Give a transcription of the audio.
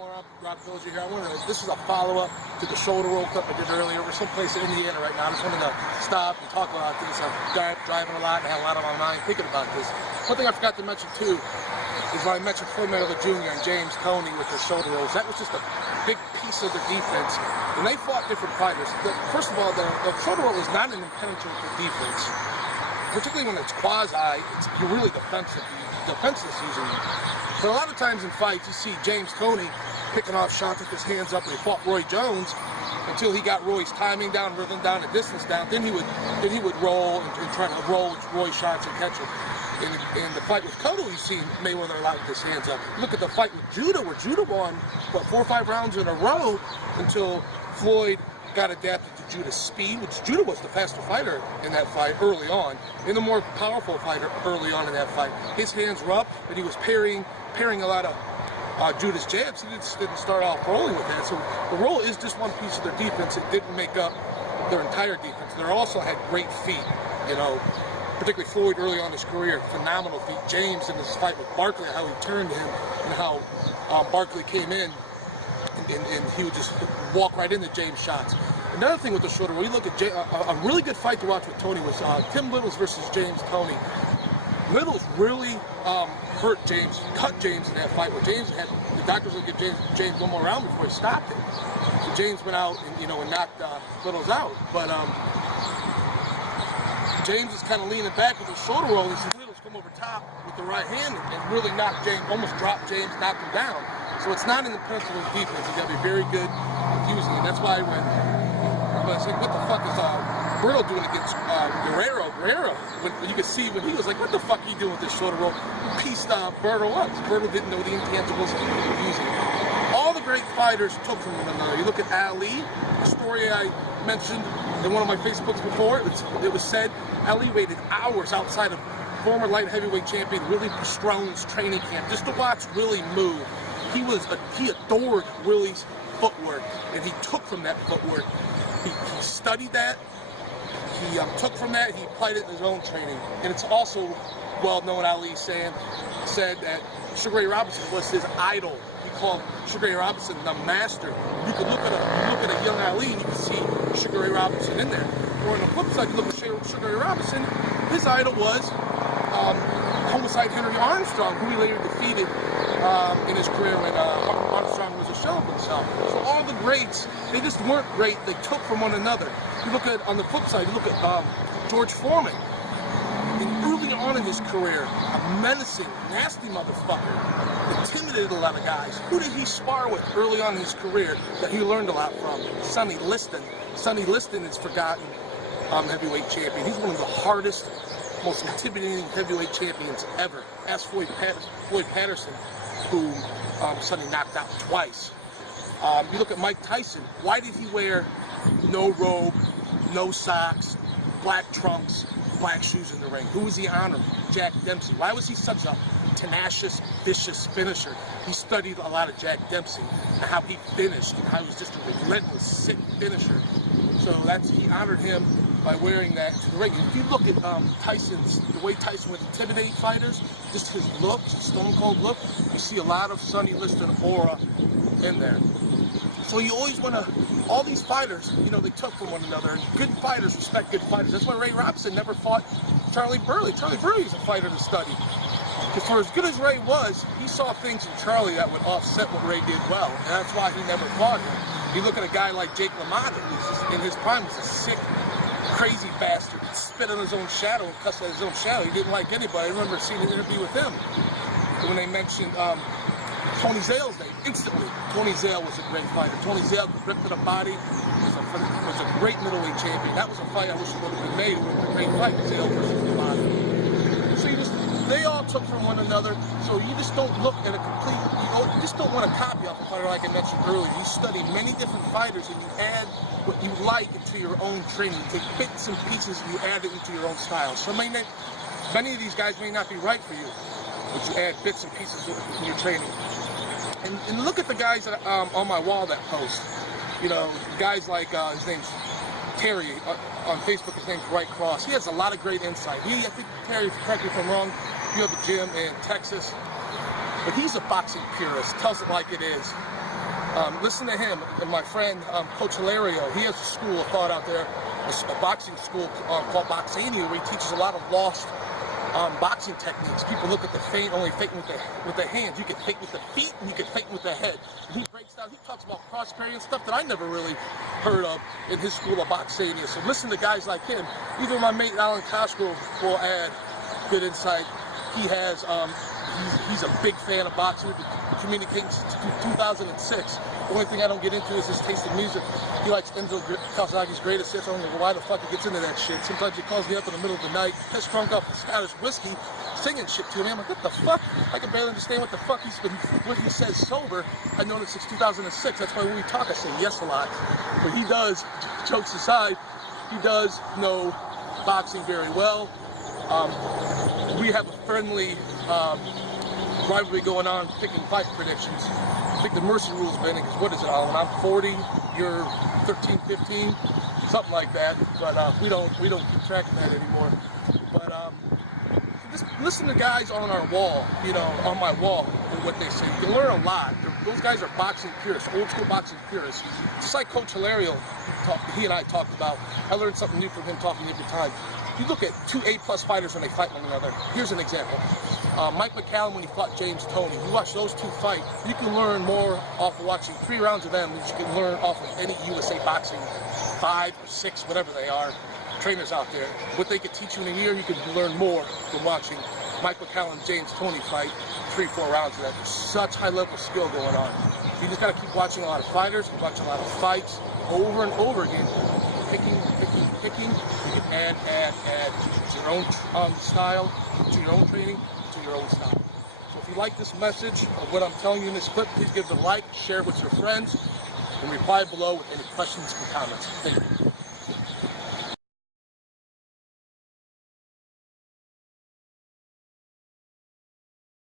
Rock Villager here. This is a follow-up to the shoulder roll clip I did earlier. We're someplace in Indiana right now. I just wanted to stop and talk about this. I'm driving a lot and had a lot on my mind thinking about this. One thing I forgot to mention too is when I mentioned Floyd Mayweather Jr. and James Toney with their shoulder rolls. That was just a big piece of their defense. When they fought different fighters, first of all, the shoulder roll is not an impenetrable defense. Particularly when it's quasi, you're really defenseless using it. But a lot of times in fights, you see James Toney picking off shots with his hands up, and he fought Roy Jones until he got Roy's timing down, rhythm down, and distance down. Then he would roll and try to roll with Roy's shots and catch him. In the fight with Cotto, you see Mayweather a lot with his hands up. Look at the fight with Judah, where Judah won, what, 4 or 5 rounds in a row until Floyd got adapted to Judah's speed, which Judah was the faster fighter in that fight early on, and the more powerful fighter early on in that fight. His hands were up, but he was parrying a lot of Judah's jabs. He didn't start off rolling with that. So the roll is just one piece of their defense. It didn't make up their entire defense. They also had great feet, you know, particularly Floyd early on in his career, phenomenal feet. James in his fight with Barkley, how he turned him and how Barkley came in and he would just walk right into James' shots. Another thing with the shoulder roll, you look at a really good fight to watch with Toney was Tim Littles versus James Toney. Littles really hurt James, cut James in that fight where James had, the doctors would give James one more round before he stopped it. So James went out and, and knocked Littles out. But James is kind of leaning back with his shoulder roll. He sees Littles come over top with the right hand and really knocked James, almost dropped James, knocked him down. So it's not an impenetrable defense. You got to be very good with using it. That's why when I said, what the fuck is Berto doing against Guerrero, when you could see when he was like, what the fuck are you doing with this shoulder roll? Pieced Berto up. Berto didn't know the intangibles of using it. All the great fighters took from one another. You look at Ali, the story I mentioned in one of my Facebooks before, it was said Ali waited hours outside of former light heavyweight champion Willie Pastrone's training camp just to watch Willie move. He adored Willie's footwork, and he took from that footwork. He studied that. He took from that, he applied it in his own training. And it's also well known, Ali said that Sugar Ray Robinson was his idol. He called Sugar Ray Robinson the master. You could look at a young Ali and you can see Sugar Ray Robinson in there. Or on the flip side, you look at Sugar Ray Robinson, his idol was homicide Henry Armstrong, who he later defeated in his career when Armstrong was a shell of himself. So all the greats, they just weren't great, they took from one another. You look at, on the flip side, you look at George Foreman. Early on in his career, a menacing, nasty motherfucker, intimidated a lot of guys. Who did he spar with early on in his career that he learned a lot from? Sonny Liston. Sonny Liston is forgotten heavyweight champion. He's one of the hardest, most intimidating heavyweight champions ever. Ask Floyd Patterson, who Sonny knocked out twice. You look at Mike Tyson. Why did he wear no robe, no socks, black trunks, black shoes in the ring? Who was he honoring? Jack Dempsey. Why was he such a tenacious, vicious finisher? He studied a lot of Jack Dempsey and how he finished and how he was just a relentless, sick finisher. So he honored him by wearing that to the ring. And if you look at the way Tyson would intimidate fighters, just his look, his stone cold look, you see a lot of Sonny Liston aura in there. So you always want to, all these fighters, they took from one another, and good fighters respect good fighters. That's why Ray Robinson never fought Charlie Burley. Charlie Burley is a fighter to study. Because for as good as Ray was, he saw things in Charlie that would offset what Ray did well, and that's why he never fought him. You look at a guy like Jake LaMotta, who's in his prime was a sick, crazy bastard. He spit on his own shadow and cussed at his own shadow. He didn't like anybody. I remember seeing an interview with him when they mentioned Tony Zale's name. Instantly, Tony Zale was a great fighter. Tony Zale could rip to the body, was a great middleweight champion. That was a fight I wish it would have been made. It would have been a great fight, Zale versus LaMotta. So they all took from one another, so you just don't look at a complete, you just don't want to copy off a fighter like I mentioned earlier. You study many different fighters and you add what you like into your own training. You take bits and pieces and you add it into your own style. So many of these guys may not be right for you, but you add bits and pieces in your training. And look at the guys that, on my wall that post. Guys like, his name's Terry, on Facebook his name's Wright Cross. He has a lot of great insight. I think, Terry, correct me if I'm wrong, you have a gym in Texas, but he's a boxing purist, tells it like it is. Listen to him and my friend Coach Hilario. He has a school of thought out there, a boxing school called Boxania, where he teaches a lot of lost boxing techniques. People look at the feint, only feint with the hands. You can feint with the feet, and you can feint with the head. And he breaks down. He talks about cross parry and stuff that I never really heard of in his school of Boxania. So listen to guys like him. Even my mate Alan Cosgrove will add good insight. He has. He's a big fan of boxing. We've been communicating since 2006. The only thing I don't get into is his taste in music. He likes Enzo Kawasaki's Greatest Hits. I don't know why the fuck he gets into that shit. Sometimes he calls me up in the middle of the night, pissed drunk off of Scottish whiskey, singing shit to me. I'm like, what the fuck? I can barely understand what the fuck what he says sober. I've known it since 2006. That's why when we talk, I say yes a lot. But he does, jokes aside, he does know boxing very well. We have a friendly rivalry going on, picking fight predictions. I think the Mercy rule's been in, because what is it, Alan? I'm 40, you're 13, 15, something like that. But we don't keep track of that anymore. But just listen to guys on our wall, on my wall, and what they say. You can learn a lot. Those guys are boxing purists, old school boxing purists. Just like Coach Hilario, he and I talked about. I learned something new from him talking every time. You look at two A-plus fighters when they fight one another. Here's an example. Mike McCallum when he fought James Toney. You watch those two fight, you can learn more off of watching 3 rounds of them than you can learn off of any USA Boxing 5 or 6, whatever they are, trainers out there. What they could teach you in a year, you can learn more from watching Mike McCallum, James Toney fight 3-4 rounds of that. There's such high-level skill going on. You just got to keep watching a lot of fighters, watching a lot of fights over and over again. Picking. You can add to your own style, to your own training, to your own style. So if you like this message of what I'm telling you in this clip, please give it a like, share it with your friends, and reply below with any questions and comments. Thank you.